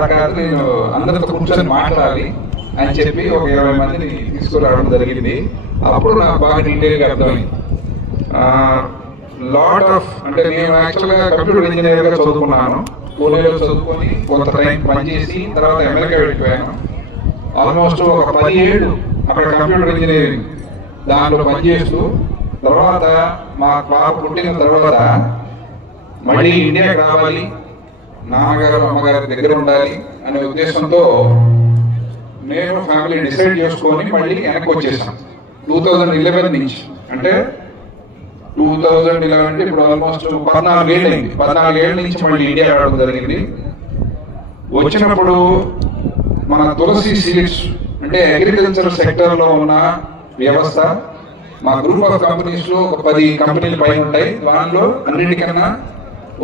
నేను అందరితో కూర్చొని మాట్లాడాలి అని చెప్పి ఒక ఇరవై మందిని తీసుకురావడం జరిగింది. అప్పుడు నాకు బాగా డీటెయిల్గా అర్థమైంది. లాట్ ఆఫ్ అంటే నేను యాక్చువల్గా కంప్యూటర్ ఇంజనీర్గా చదువుకున్నాను. పూణేలో చదువుకొని కొంత టైం పనిచేసి తర్వాత అమెరికా వెళ్ళిపోయాను. ఆల్మోస్ట్ ఒక పదిహేడు అక్కడ కంప్యూటర్ ఇంజనీరింగ్ దాంట్లో పనిచేస్తూ తర్వాత మా పాప పుట్టిన తర్వాత మళ్ళీ ఇండియాకి రావాలి. నాన్నగారు అమ్మగారి దగ్గర ఉండాలి అనే ఉద్దేశంతో నేను ఫ్యామిలీ డిసైడ్ చేసుకొని మళ్ళీ వెనక్కి వచ్చేసాం టూ థౌజండ్ ఇలెవెన్ నుంచి. అంటే టూ థౌజండ్ ఇలెవెన్ అంటే ఇప్పుడు ఆల్మోస్ట్ పద్నాలుగు ఏళ్ళు అయింది. పద్నాలుగు ఏళ్ళ నుంచి మళ్ళీ ఇండియా రావడం జరిగింది. వచ్చినప్పుడు మన తులసి సీడ్స్ అంటే అగ్రికల్చర్ సెక్టర్లో ఉన్న వ్యవస్థ మా గ్రూప్ ఆఫ్ కంపెనీస్లో ఒక పది కంపెనీలు పైన ఉంటాయి. దానిలో అన్నిటికన్నా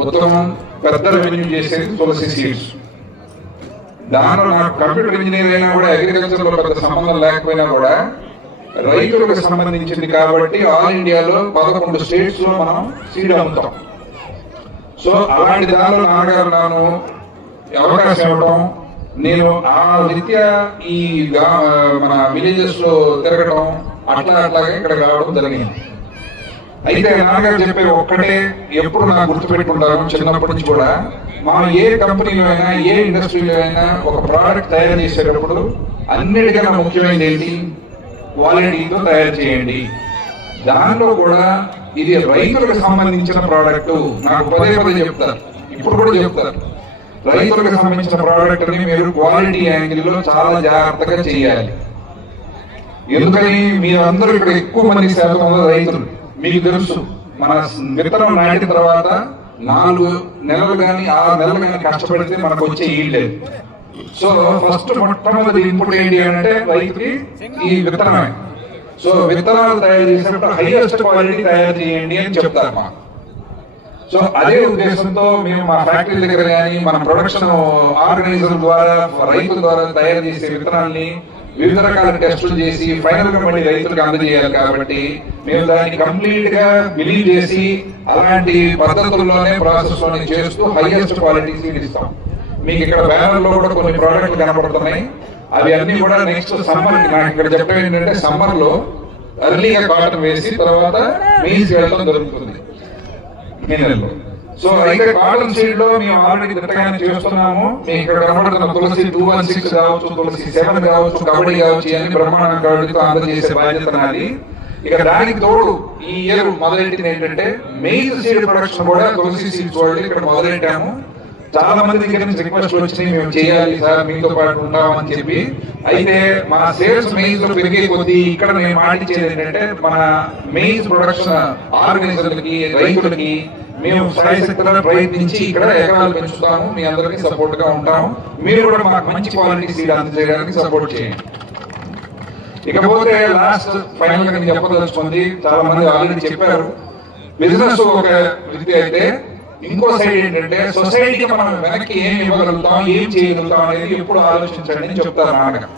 ఉత్తమం పెద్ద రెవెన్యూ చేసేది తులసి సీడ్స్ దానిలో నాకు కంప్యూటర్ ఇంజనీర్ అయినా కూడా అగ్రికల్చర్లో పెద్ద సంబంధం లేకపోయినా కూడా రైతులకు సంబంధించింది కాబట్టి ఆల్ ఇండియాలో పదకొండు స్టేట్స్లో మనం సీడ్ అమ్ముతాం. సో అలాంటి దానిలో నాన్నగారు నాను అవకాశం ఇవ్వటం నేను ఆ రీత్యా ఈ మన విలేజెస్లో తిరగడం అట్లా అట్లాగే ఇక్కడ రావడం జరిగింది. అయితే నాన్నగారు చెప్పే ఒక్కటే. ఎప్పుడు నాకు గుర్తుపెట్టుకుంటాను చిన్నప్పటి నుంచి కూడా మనం ఏ కంపెనీలో అయినా ఏ ఇండస్ట్రీలో అయినా ఒక ప్రోడక్ట్ తయారు చేసేటప్పుడు అన్నిటికన్నా ముఖ్యమైనది ఏంటి? క్వాలిటీతో తయారు చేయండి. దానిలో కూడా ఇది రైతులకు సంబంధించిన ప్రోడక్ట్. నాకు పదే పదే చెప్తారు. ఇప్పుడు కూడా చెప్తారు. రైతులకు సంబంధించిన ప్రోడక్ట్ని మీరు క్వాలిటీ యాంగిల్లో చాలా జాగ్రత్తగా చేయాలి. ఎందుకని? మీరందరూ ఇక్కడ ఎక్కువ మంది శాతం రైతులు. మీకు తెలుసు మన విత్తనం నాటిన తర్వాత నాలుగు నెలలు కానీ ఆరు నెలలు కానీ కష్టపడితే మనకు వచ్చే ఈల్డ్ సో ఫస్ట్ మొట్టమొదటి ఇన్పుట్ ఏంటి అంటే రైతుకి ఈ విత్తనమే. సో విత్తనాలు తయారు చేసినప్పుడు హైయెస్ట్ క్వాలిటీ తయారు చేయండి అని చెప్తారు మాకు. సో అదే ఉద్దేశంతో మేము మా ఫ్యాక్టరీ దగ్గర కానీ మన ప్రొడక్షన్ ఆర్గనైజర్ ద్వారా రైతుల ద్వారా తయారు చేసే విత్తనాల్ని వివిధ రకాల టెస్టులు చేసి ఫైనల్గా మళ్ళీ రైతులకు అందజేయాలి కాబట్టి మేము దాన్ని కంప్లీట్గా బిలీవ్ చేసి అలాంటి పద్ధతుల్లోనే ప్రాసెస్లోనే చేస్తూ హైయెస్ట్ క్వాలిటీ సీడ్ ఇస్తాం. మీకు ఇక్కడ బ్యానర్లో కూడా కొన్ని ప్రోడక్ట్లు కనపడుతున్నాయి అవి అన్ని కూడా నెక్స్ట్ సమ్మర్ నాకు ఇక్కడ చెప్పేది ఏంటంటే సమ్మర్లో ఎర్లీగా కాటన్ వేసి తర్వాత మెయిన్స్ వెళ్ళడం జరుగుతుంది. మే నెలలో సో అయితే కాటన్ సీడ్లో మేము ఆల్రెడీ దిట్టగానే చేస్తున్నాము. మీకు ఇక్కడ కనబడుతున్న తులసి టూ వన్ సిక్స్ కావచ్చు తులసి సెవెన్ కావచ్చు కబడ్డీ కావచ్చు అని బ్రహ్మాండ కబడ్డీతో అందజేసే బాధ్యత నాది. ఇక దానికి తోడు ఈ ఇయర్ మొదలెట్టింది ఏంటంటే మెయిన్ సీడ్ ప్రొడక్షన్ కూడా తులసి సీడ్స్ వాళ్ళు ఇక్కడ మొదలెట్టాము. చాలా మంది దగ్గర నుంచి రిక్వెస్ట్ వచ్చినాయి మేము చేయాలి సార్ మీతో పాటు ఉంటామని చెప్పి. అయితే మన సేల్స్ మెయిన్స్లో పెరిగే కొద్దీ ఇక్కడ మేము మాటించేది ఏంటంటే మన మెయిన్స్ ప్రొడక్షన్ ఆర్గనైజర్లకి రైతులకి మేము ప్రయత్నించి ఇక్కడ ఎకరాలు పెంచుతాము మీ అందరికీ సపోర్ట్గా ఉంటాము. మీరు కూడా మాకు మంచి క్వాలిటీ సీడ్ అందజేయడానికి సపోర్ట్ చేయండి. ఇకపోతే లాస్ట్ ఫైనల్గా నేను చెప్పదలుచుకుంది చాలా మంది ఆల్రెడీ చెప్పారు. బిజినెస్ ఒక విద్య అయితే ఇంకో సైడ్ ఏంటంటే సొసైటీకి మనం వెనక్కి ఏం ఇవ్వగలుగుతాం ఏం చేయగలుగుతాం అనేది ఎప్పుడు ఆలోచించండి అని చెప్తారు నాన్నగారు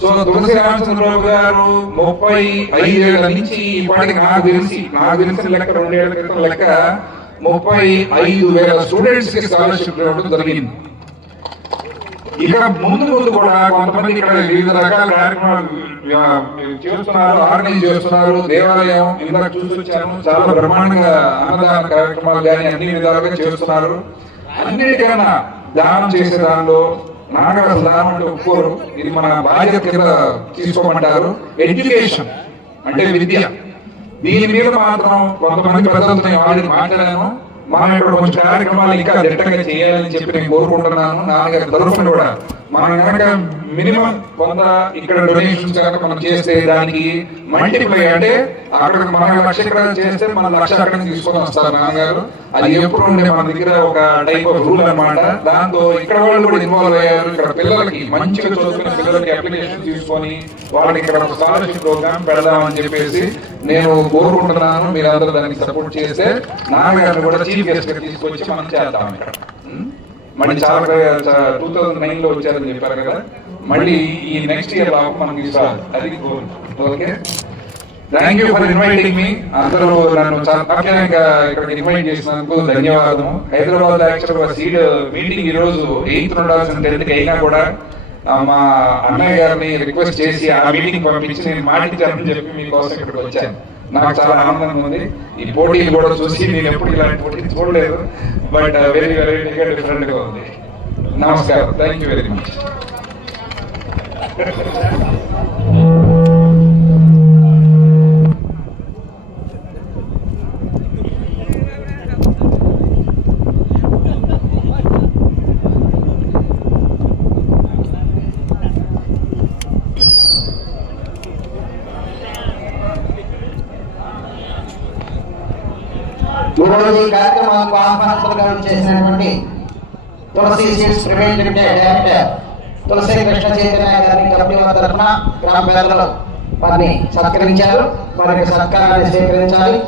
సో తులసి రామచంద్రరావు గారు ముప్పై ఐదేళ్ళ నుంచి ఇప్పటికి నాకు తెలిసి నాకు తెలిసిన లెక్క రెండేళ్ళ క్రితం లెక్క ముప్పై ఐదు వేల స్టూడెంట్స్కి స్కాలర్షిప్ ఇవ్వడం జరిగింది. ఇక్కడ ముందు ముందు కూడా కొంతమంది ఇక్కడ వివిధ రకాల కార్యక్రమాలు చేస్తున్నారు ఆర్గనైజ్ చేస్తున్నారు దేవాలయం ఇందాక చూసి చాలా బ్రహ్మాండంగా అన్నదాన కార్యక్రమాలు కానీ అన్ని విధాలుగా చేస్తున్నారు. అన్నిటికన్నా దానం చేసే దానిలో నాగర దానం అంటే ఒప్పుకోరు. ఇది మన బాధ్యత కింద తీసుకోమంటారు. ఎడ్యుకేషన్ అంటే విద్య. దీని మీద మాత్రం కొంతమంది పెద్దలతో నేను ఆల్రెడీ మాట్లాడాను. మనం ఇక్కడ కొంచెం కార్యక్రమాలు ఇంకా దిట్టంగా చేయాలని చెప్పి నేను కోరుకుంటున్నాను. నాన్నగారి తరఫున కూడా మనం కనుక మినిమం కొంత ఇక్కడ డొనేషన్స్ కనుక మనం చేస్తే దానికి మల్టిప్లై అంటే అక్కడ మనం లక్ష ఇక్కడ చేస్తే మన లక్ష అక్కడ తీసుకొని వస్తారు నాన్నగారు. అది ఎప్పుడు ఉండే? మన దగ్గర ఒక టైప్ ఆఫ్ రూల్ అన్నమాట. దాంతో ఇక్కడ వాళ్ళు కూడా ఇన్వాల్వ్ అయ్యారు. ఇక్కడ పిల్లలకి మంచిగా చదువుకున్న పిల్లలకి అప్లికేషన్ తీసుకొని వాళ్ళకి ఇక్కడ ఒక స్కాలర్షిప్ ప్రోగ్రామ్ పెడదామని చెప్పేసి నేను కోరుకుంటున్నాను. మీరందరూ దానికి సపోర్ట్ చేస్తే నాన్నగారిని కూడా చీఫ్ గెస్ట్ తీసుకొచ్చి మనం చేద్దాం ఇక్కడ? మళ్ళీ చాలా టూ థౌసండ్ నైన్లో వచ్చారని చెప్పారు కదా. మళ్ళీ ఈ నెక్స్ట్ ఇయర్ మనకి ఇస్తారు అది goal okay? Thank you for inviting మీ అందరూ నన్ను చాలా ఆప్యాయంగా ఇక్కడికి ఇన్వైట్ చేసినందుకు ధన్యవాదం హైదరాబాద్ యాక్చువల్ సీడ్ మీటింగ్ ఈ రోజు ఎయిత్ ఉండాల్సిన టెన్త్ అయినా కూడా మా అన్నయ్య గారిని రిక్వెస్ట్ చేసి ఆ మీటింగ్ పంపించి నేను మాటించాలని చెప్పి మీకోసం ఇక్కడికి వచ్చాను. నాకు చాలా ఆనందంగా ఉంది. ఈ పోటీ కూడా చూసి నేను ఎప్పుడు ఇలాంటి పోటీ చూడలేదు. బట్ వెరీ వెరీ డిఫరెంట్గా ఉంది. నమస్కారం. థ్యాంక్ యూ వెరీ మచ్ ఈ కార్యక్రమానికి ఆహ్వానితులుగా చేసినటువంటి Tulasi seeds private limited director Tulasi Krishna Chaitanya గారిని కంపెనీ వారి తరఫున గ్రామ పేదలు వారిని సత్కరించారు. వారి యొక్క సత్కారాన్ని స్వీకరించాలి.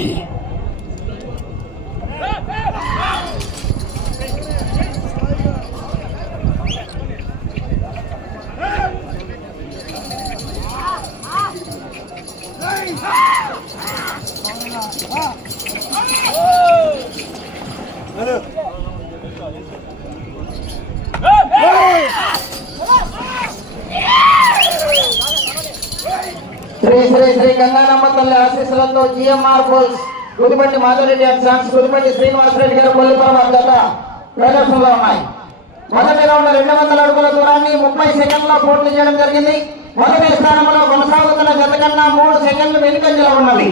Yeah. Gudipatti Madhavareddy and sons Srinivasareddy garu Kollipuram అద్దత ప్రదర్శనలో ఉన్నాయి. మొదటి రౌండ్ రెండు వందల అడుగుల దూరాన్ని ముప్పై సెకండ్ల పూర్తి చేయడం జరిగింది. మొదటి స్థానంలో కొనసాగుతున్న గత కన్నా మూడు సెకండ్లు వెనుకంజలో ఉన్నది.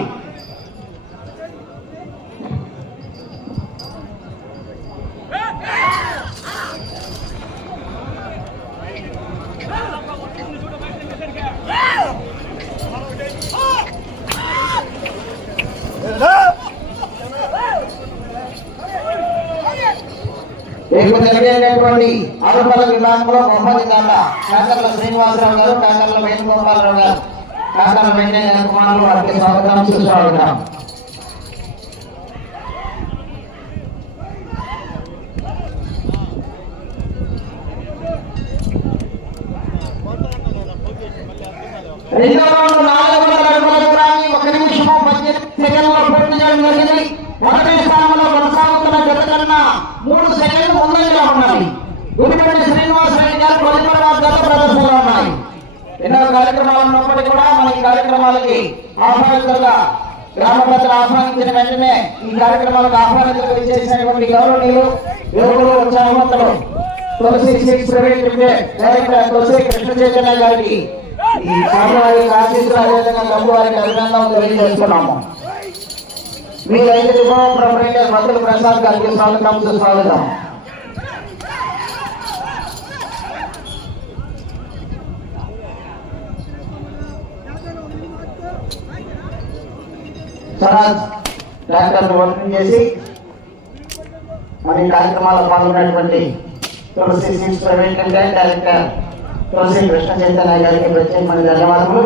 ఇప్పుడు జరిగేటటువంటి ఆరోపణల విభాగంలో మొహమ్మద్ దండ కాకర్ల శ్రీనివాసరావు గారు కాకర్ల వేణుగోపాలరావు గారు. కాకర్ల వెంకయ్య కుమారులు వారికి స్వాగతం సుస్వాగతం. రెండో రౌండ్ నాలుగు వందల అడుగుల దూరాన్ని ఒక నిమిషము పద్దెనిమిది సెకండ్లో పూర్తి చేయడం జరిగింది. మొదటి స్థానంలో కొనసాగుతున్న జత కన్నా మూడు సెకండ్లు ముందంగా ఉన్నాయి గుడిపల్లి శ్రీనివాస రెడ్డి గారు కొలిపర జత ప్రదర్శనలో ఉన్నాయి. ఎన్నో కార్యక్రమాలు ఉన్నప్పటికీ కూడా మన ఈ కార్యక్రమాలకి ఆహ్వానితులుగా గ్రామ ప్రజలు ఆహ్వానించిన వెంటనే ఈ కార్యక్రమాలకు ఆహ్వానితులుగా చేసినటువంటి గౌరవనీయులు యువకులు ఉత్సాహవంతులు Tulasi seeds private limited director Tulasi Krishna Chaitanya గారికి ఈ స్వామివారి ఆశీస్సులు అదేవిధంగా ప్రభు వారికి అభినందనలు తెలియజేస్తున్నాము. మీ రైతు విభవం ప్రొపరేటర్ మంత్రులు ప్రసాద్ గారికి స్వాగతం సుస్వాగతం. స్వరాజ్ డాక్టర్ వర్కింగ్ చేసి మరి కార్యక్రమాల్లో పాల్గొన్నటువంటి Tulasi seeds private limited director Tulasi Krishna Chaitanya గారికి ప్రత్యేకమైన ధన్యవాదములు.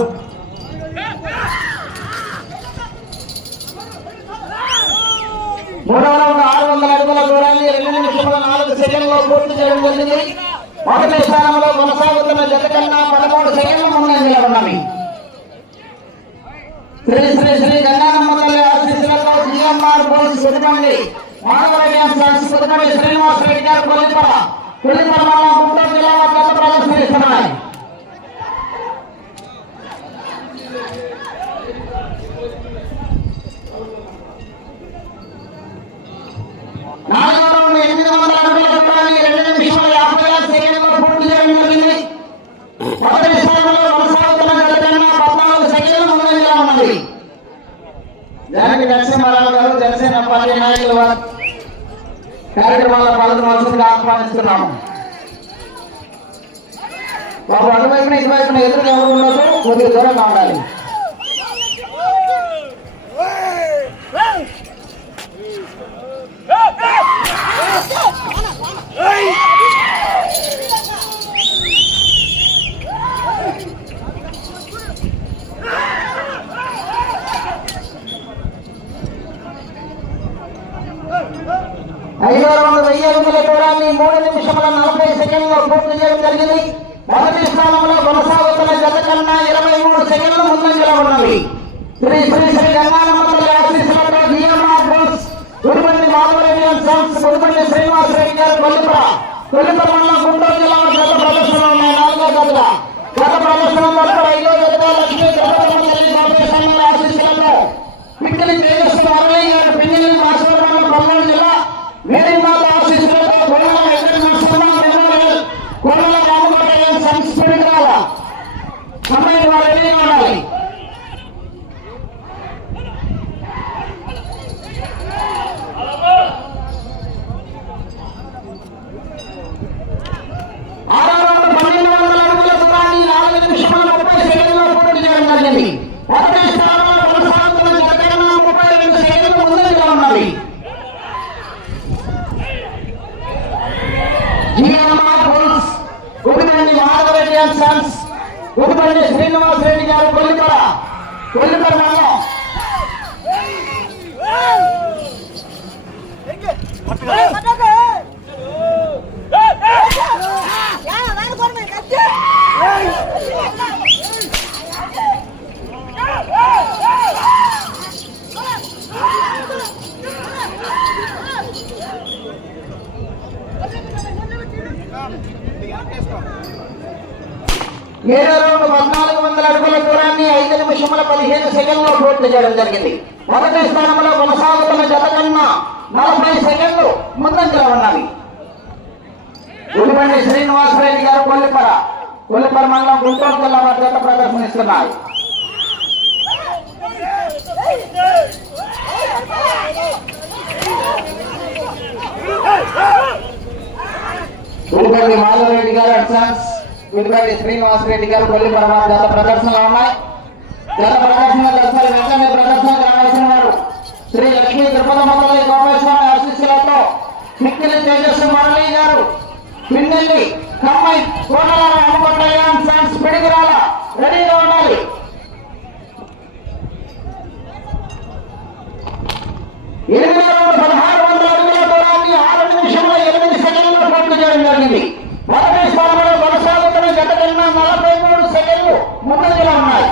మూడవ రౌండ్ ఆరు వందల అడుగుల దూరాన్ని రెండు నిమిషముల నాలుగు సెకండ్లో పూర్తి చేయడం జరిగింది. మొదటి స్థానంలో కొనసాగుతున్న జత కన్నా పదమూడు సెకండ్ల ముందంజలో ఉన్నవి. శ్రీ శ్రీ శ్రీ గంగానమ్మ తల్లి ఆశీస్సులతో జిఎంఆర్ బోస్ సుడిమండి మానవరెడ్డి అంశాన్ని సుడిమండి శ్రీనివాసరెడ్డి గారు కొల్లిపర కొల్లిపర మండలం గుంటూరు జిల్లా నరసింహారావు గారు జనసేన పార్టీ నాయకుల వారి కార్యక్రమాల్లో పాల్గొనవలసిందిగా ఆహ్వానిస్తున్నాము. వారు అటువైపున ఇటువైపున ఎదురు ఎవరు ఉన్నదో కొద్దిగా దూరం కావాలి ఐదో రౌండ్ వెయ్యి అడుగుల దూరాన్ని మూడు నిమిషముల నలభై సెకండ్లో పూర్తి చేయడం జరిగింది. మొదటి స్థానంలో కొనసాగుతున్న జత కన్నా ఇరవై మూడు సెకండ్లు ముందంజలో ఉన్నవి. శ్రీ శ్రీ శ్రీ గంగానమ్మ తల్లి ఆశీస్సులతో జిఎంఆర్ బోస్ గురుపల్లి మాధవరెడ్డి సన్స్ గురుపల్లి శ్రీనివాస్ రెడ్డి గారు కొల్లిపుర కొల్లిపుర మండలం గుంటూరు జిల్లాలో గత ప్రదర్శన ఉన్నాయి. నాలుగో గదుల గత ప్రదర్శన వరకు ఐదో గత లక్ష్మీ గత తల్లి ఆశీస్సులతో పిక్కిలి తేజస్సు మురళి గారు పిన్నెల్లి మాసవరం పల్నాడు జిల్లా వేదికమాత ఆశీస్సులతో కొల్లల వెంకట నరసింహ మెమోరియల్ కొల్లల రామకోటయ్య సంస్కృతి రాల అమ్మాయి వారు రెడీగా ఉండాలి ఆరో రౌండ్ పన్నెండు వందల అడుగుల దూరాన్ని నాలుగు నిమిషముల ముప్పై సెకండ్లో పూర్తి చేయడం జరిగింది మొదటి స్థానంలో కొనసాగుతున్న జగన్ ముప్పై రెండు సెకండ్లు ముందంజలో ఉన్నది GMR bulls Gudipalli Madhavareddy and sons Gudipalli Srinivas Reddy garu Kollipara Kollipara మండలం ఏడో రౌండ్ పద్నాలుగు వందల అడుగుల దూరాన్ని ఐదు నిమిషముల పదిహేను సెకండ్లో పూర్తి చేయడం జరిగింది. మొదటి స్థానంలో కొనసాగుతున్న జత కన్నా నలభై సెకండ్లు ముందంజలో ఉన్నవి. గుడిబండి శ్రీనివాసరెడ్డి గారు కొల్లిపర కొల్లిపర మండలం గుంటూరు జిల్లా వారి జత ప్రదర్శనిస్తున్నారు. ఉల్లిపల్లి మాధవరెడ్డి గారు అడ్సాన్స్ గుడిబండి శ్రీనివాసరెడ్డి గారు కొల్లిపర వారి జత ప్రదర్శనలో ఉన్నాయి. ప్రదర్శన దర్శన వెంటనే ప్రదర్శనకు రావాల్సిన వారు. శ్రీ లక్ష్మీ ఆశీస్సులతో మిక్కిలి తేజస్సు మురళి గారు. కమ్మై పిడిగిరాల రెడీగా ఉండాలి. ఎనిమిది వందల పదహారు వందల అడుగుల దూరాన్ని ఆరు నిమిషంలో ఎనిమిది సెకండ్లు పూర్తి చేయడం జరిగింది. మొదటి స్థానంలో కొనసాగుతున్న జత కన్నా నలభై మూడు సెకండ్లు ముందంజలో ఉన్నాయి.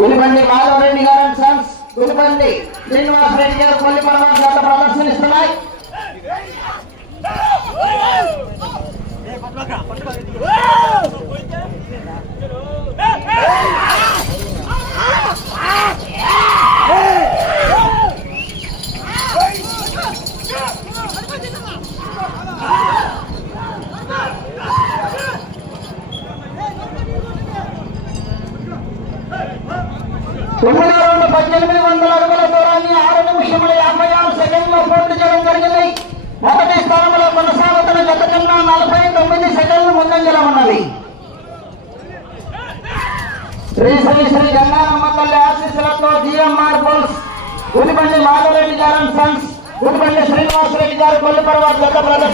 ఉలిపండి మాధవ్ రెడ్డి గారు అండ్ సన్స్ ఉలిబండి శ్రీనివాస్ రెడ్డి గారు కొల్లి పరమాత్మ జత ప్రదర్శనిస్తున్నాయి. తొమ్మిది రెండు పద్దెనిమిది వందల అడుగుల దూరాన్ని ఆరు నిమిషముల యాభై ఆరు సెకండ్లో పూర్తి చేయడం జరిగింది మొదటి స్థానంలో కొనసాగుతున్న జత కన్నా నలభై తొమ్మిది సెకండ్లు ముందంజలో ఉన్నది శ్రీ శ్రీ శ్రీ గంగానమ్మ తల్లి ఆశీస్సులతో జిఎంఆర్ బుల్స్ గుడిబండి మాధవరెడ్డి గారు అండ్ సన్స్ గుడిబండి శ్రీనివాసరెడ్డి గారు కొల్లిపరవ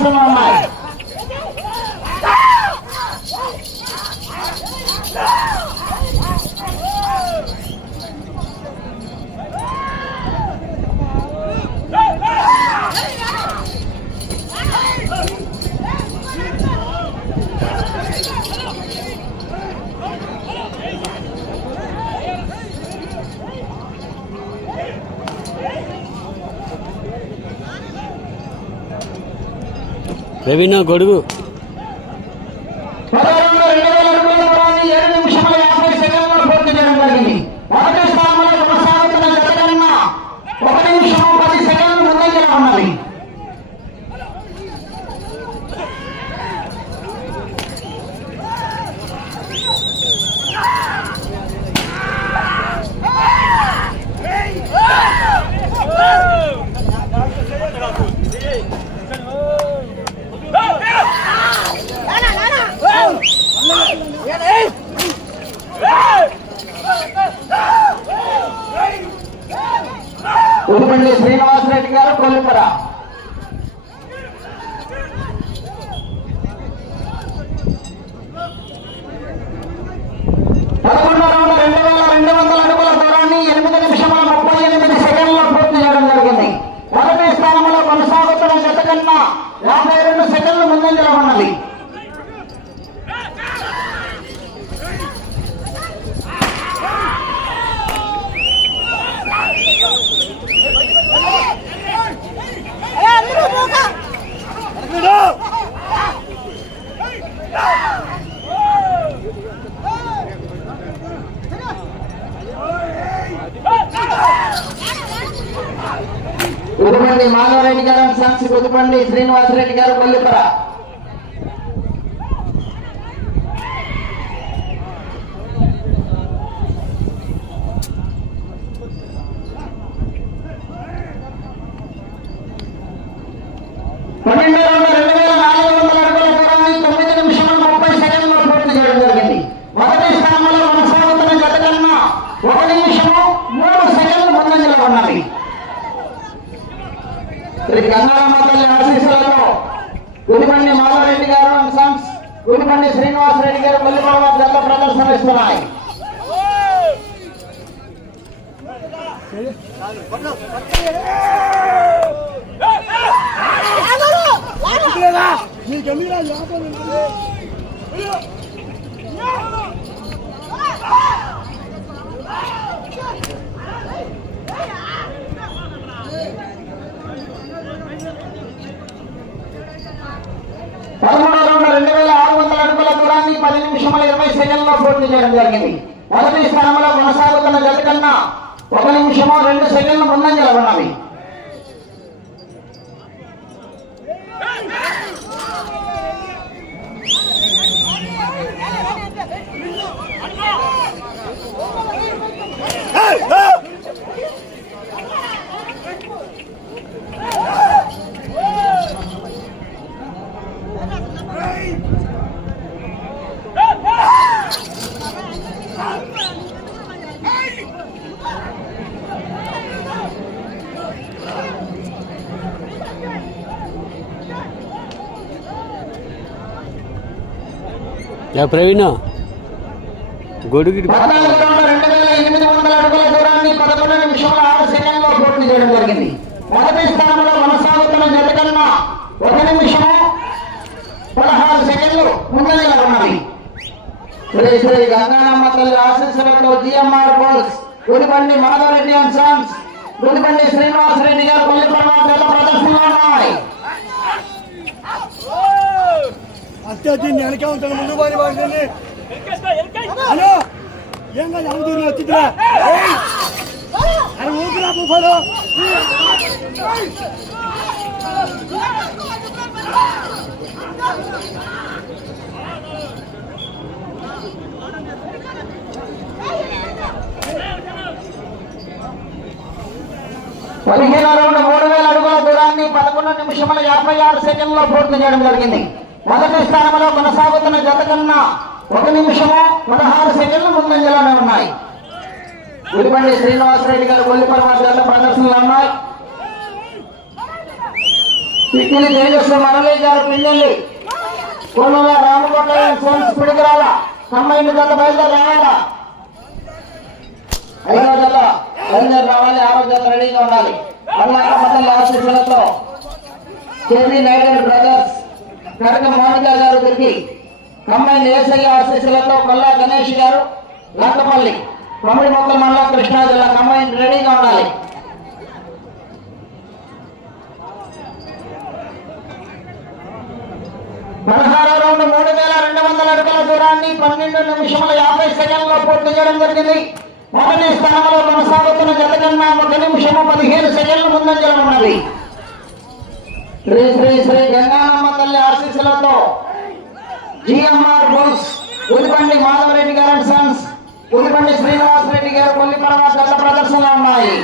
జత రవీనా గొడుగు. కొల్లిపల్లి శ్రీనివాస్ రెడ్డి గారు కొల్లిపర పదకొండు రెండు వేల రెండు వందల అడుగుల ఎనిమిది ముప్పై ఎనిమిది చేయడం జరిగింది. మొదటి స్థానంలో కొనసాగుతున్న జత కన్నా యాభై రెండు సెకండ్లు ముందంజలో ఉన్నది. గుదిబండి మాధవరెడ్డి గారు సాక్షి గుదిబండి శ్రీనివాసరెడ్డి గారు కొల్లిపర పన్నెండు వందల రెండు వేల నాలుగు వందల అడుగుల దూరాన్ని తొమ్మిది నిమిషాల ముప్పై సెకండ్లో పూర్తి చేయడం జరిగింది మొదటి స్థానంలో కొనసాగుతున్న జత కన్నా ఒక నిమిషము మూడు సెకండ్లు ముందంజలో ఉన్నది శ్రీ గంగారమ్మ తల్లి ఆశీస్సులతో గుడిబండి మాధవరెడ్డి గారు అండ్ సన్స్ గుడిబండి శ్రీనివాసరెడ్డి గారు మల్లిబాబు జత ప్రదర్శనిస్తున్నాయి పదమూడు రౌండ్ రెండు వేల ఆరు వందల అడుగుల పది నిమిషముల ఇరవై సెకండ్లో పూర్తి చేయడం జరిగింది. మొదటి స్థానంలో కొనసాగుతున్న జత కన్నా ఒక నిమిషము రెండు సెకండ్లు ముందంజలో ఉన్నవి యా ప్రవీణ గొడుగు పద్నాలుగు రౌండ్ రెండు వేల ఎనిమిది వందల అడుగుల దూరాన్ని పదకొండు నిమిషముల ఆరు సెకండ్లో పూర్తి చేయడం జరిగింది. మొదటి స్థానంలో కొనసాగుతున్న జత కన్నా ఒక నిమిషము పదహారు సెకండ్లు ముందంజలో ఉన్నది. శ్రీ శ్రీ గంగానమ్మ తల్లి ఆశీస్సులతో GMR bulls Gudibandi Madhavareddy and sons Gudibandi Srinivasareddy garu పల్లె జత ప్రదర్శనలో ఉన్నాయి. అత్యధిక వెనక ఉంటాను ముందు బారి బాగుంటుంది హలో ఏం కాదు అవుతుంది దూరం అరే ఊపిరా బుఫలో పదిహేను రౌండ్ మూడు వేల అడుగుల దూరాన్ని పదకొండు నిమిషముల యాభై ఆరు సెకండ్లో పూర్తి చేయడం జరిగింది. మొదటి స్థానంలో కొనసాగుతున్న జత కన్నా ఒక నిమిషము పదహారు సెకండ్లు ముందంజలోనే ఉన్నాయి. ఉల్లిపల్లి శ్రీనివాసరెడ్డి గారు కొల్లిపరమ జత ప్రదర్శనలు ఉన్నాయి. పిక్కిలి తేజస్సు మురళీ గారు పిల్లల్ని కొన్నుల రామకొండ సోన్స్ పిడుగురాల. కంబైన్ జత బయలుదేరి రావాలా? ఐదో జత బయలుదేరి రావాలి ఆరో జత రెడీగా ఉండాలి. అల్లాక మండలి ఆశీస్సులతో కేవీ నాయుడు బ్రదర్స్ కనక మౌనిక గారు తిరిగి కంబైన్ ఏసయ్య ఆశీస్సులతో కొల్లా గణేష్ గారు లంకపల్లి కొమ్మడి మొక్కల మండలం కృష్ణా జిల్లా కంబైన్ రెడీగా ఉండాలి. పదహారో రౌండ్ మూడు వేల రెండు వందల అడుగుల దూరాన్ని పన్నెండు నిమిషముల యాభై సెకండ్లో పూర్తి చేయడం జరిగింది. మొదటి స్థానంలో కొనసాగుతున్న జత కన్నా ఒక నిమిషము పదిహేను సెకండ్ల ముందంజలో ఉన్నది శ్రీ శ్రీ శ్రీ గంగానమ్మ తల్లి ఆశీస్సులతో జిఎంఆర్ బోస్ ఉదిపండి మాధవరెడ్డి గారు అండ్ సన్స్ ఉదిపండి శ్రీనివాస్ రెడ్డి గారు కొన్ని పరమ జత ప్రదర్శనలు ఉన్నాయి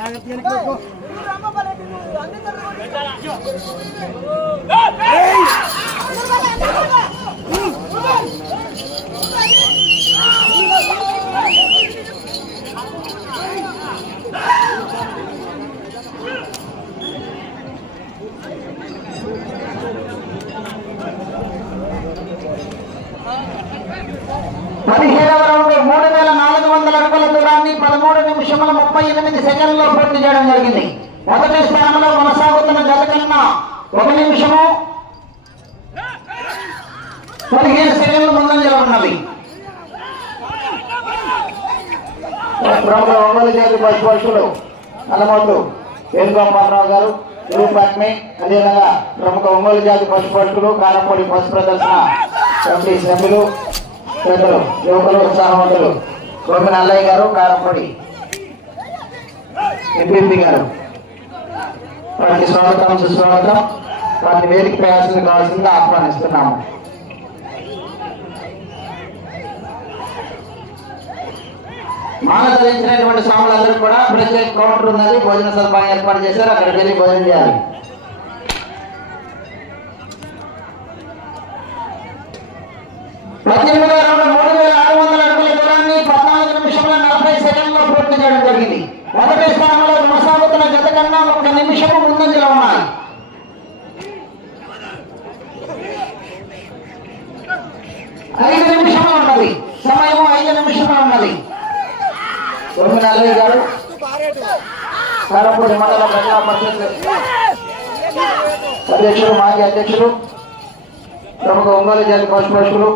Hey వెనక్కి పెట్టుకో. పదిహేడవ రౌండ్ మూడు వేల నాలుగు వందల అడుగుల దూరాన్ని పదమూడు నిమిషముల ముప్పై ఎనిమిది సెకండ్లో పూర్తి చేయడం జరిగింది. మొదటి స్థానంలో కొనసాగుతున్న జత కన్నా ఒక నిమిషము. పదిహేను సెకండ్లు ముందంజలో ఉన్నది. ప్రముఖ ఒంగోలు జాతి పశు పక్షులు. అన్నమోటు వేణుగోపాలరావు గారు రూపాత్మి అదేవిధంగా ప్రముఖ ఒంగోలు జాతి పశు పక్షులు కారంపూడి పశు ప్రదర్శన కమిటీ సభ్యులు పెద్దలు యువకులు ఉత్సాహవంతులు. గోపి నల్లయ్య గారు కారంపూడి ఎంపీపీ గారు. వారికి స్వాగతం సుస్వాగతం. వారిని వేదిక ప్రయాసం కావాల్సిందిగా ఆహ్వానిస్తున్నాము. మాన ధరించినటువంటి స్వాములందరూ కూడా ప్రత్యేక కౌంటర్ ఉన్నది. భోజన సదుపాయం ఏర్పాటు చేశారు. అక్కడికి వెళ్ళి భోజనం చేయాలి పద్దెనిమిదో రౌండ్ మూడు వేల ఆరు వందల అడుగుల దూరాన్ని పద్నాలుగు నిమిషముల నలభై సెకండ్లో పూర్తి చేయడం జరిగింది మొదటి స్థానంలో కొనసాగుతున్న జత కన్నా ఒక నిమిషము ముందంజలో ఉన్నాయి ఐదు నిమిషములు ఉన్నది. సమయం ఐదు నిమిషములు ఉన్నది. తొమ్మిది నలభై గారు. కారపూడి మండల ప్రజా పరిషత్ అధ్యక్షులు మాజీ అధ్యక్షులు ప్రముఖ ఒంగోలు జాతి పశు ప్రదర్శ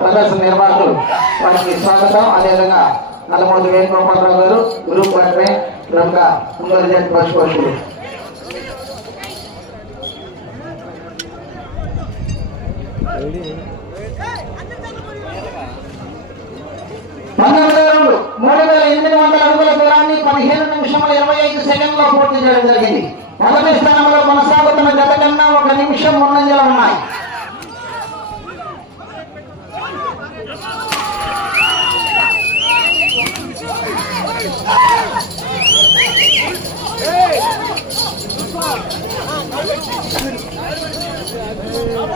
ప్రదర్శన నిర్వాహకులు. వారికి స్వాగతం. అదేవిధంగా నల్లమూడి వేణుగోపాలరావు గారు గ్రూప్ వన్మే ప్రముఖ మూడు వేల ఎనిమిది వందల అడుగుల దూరాన్ని పదిహేను నిమిషముల ఇరవై ఐదు సెకండ్లో పూర్తి చేయడం జరిగింది. మొదటి స్థానంలో కొనసాగుతున్న గత కన్నా ఒక నిమిషం ముందంజలు ఉన్నాయి.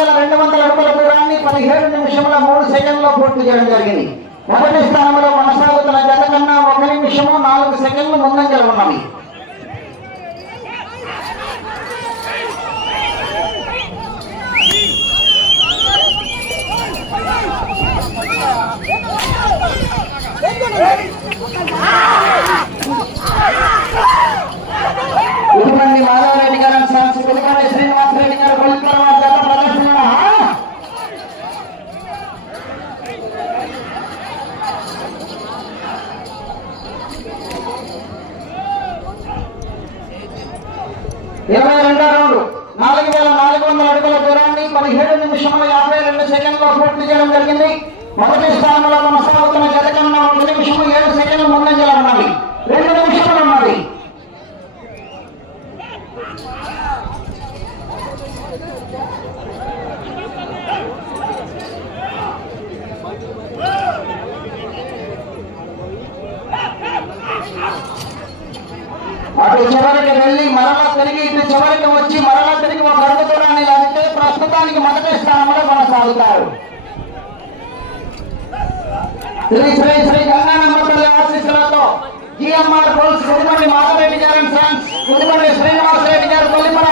వేల రెండు వందల అడుగుల దూరాన్ని పదిహేడు నిమిషముల మూడు సెకండ్లో పూర్తి చేయడం జరిగింది మొదటి స్థానంలో కొనసాగుతున్న జత కన్నా ఒక నిమిషము నాలుగు సెకండ్లు ముందంజలు ఉన్నవి Ah! ఇరవై రెండో రౌండ్. నాలుగు వేల నాలుగు వందల అడుగుల దూరాన్ని పదిహేడు నిమిషముల యాభై రెండు సెకండ్లో పూర్తి చేయడం జరిగింది. మొదటి స్థానంలో కొనసాగుతున్న జతకన్నా ఒక నిమిషము ఏడు సెకండ్లు ముందంజలో ఉన్నది రెండు నిమిషములు ఉన్నది అటు చివరికి వెళ్ళి మరలా తిరిగి ఇటు చివరికి వచ్చి మరలా తిరిగి ఒక అడుగుతున్నాను దూరాన్ని లాగితే ప్రస్తుతానికి మొదటి స్థానంలో కొనసాగుతారు. శ్రీ శ్రీ శ్రీ గంగానమ్మపల్లి ఆశీస్సులతో జిఎంఆర్ పోల్స్ కుదుమడి మాధవరెడ్డి గారు అండ్ ఫ్రాన్స్ శ్రీనివాసరెడ్డి గారు కొల్లిపర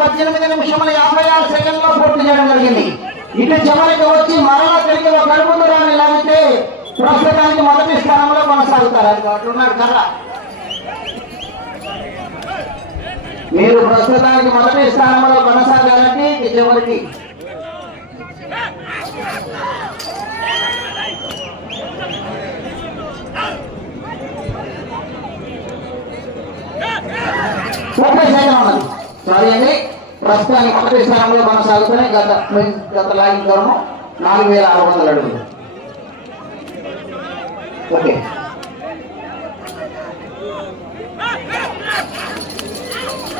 పద్దెనిమిది నిమిషముల యాభై ఆరు సెకండ్లో పూర్తి చేయడం జరిగింది ఇటు చివరికి వచ్చి మరలా తిరిగి ఒక అడుగు దూరాన్ని లాగితే ప్రస్తుతానికి మొదటి స్థానంలో కొనసాగుతారు అది అట్లున్నారు కదా మీరు ప్రస్తుతానికి మొదటి స్థానంలో కొనసాగాలంటే ఇక చివరికి ముప్పై సెకండ్ ఉన్నది. సారీ అండి ప్రస్తుతానికి మొదటి స్థానంలో కొనసాగుతూనే గత గత లాగిన దూరము నాలుగు వేల ఆరు వందల అడుగులు. ఓకే.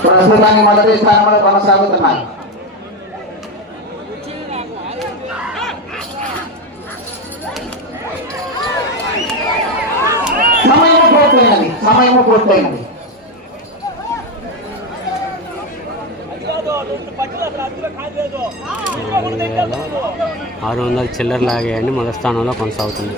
ప్రస్తుతానికి మొదటి స్థానంలో కొనసాగుతున్నాయి. సమయము పూర్తయినది సమయము పూర్తయినది. ఆరు వందల చిల్లర లాగేయండి మొదటి స్థానంలో కొనసాగుతుంది.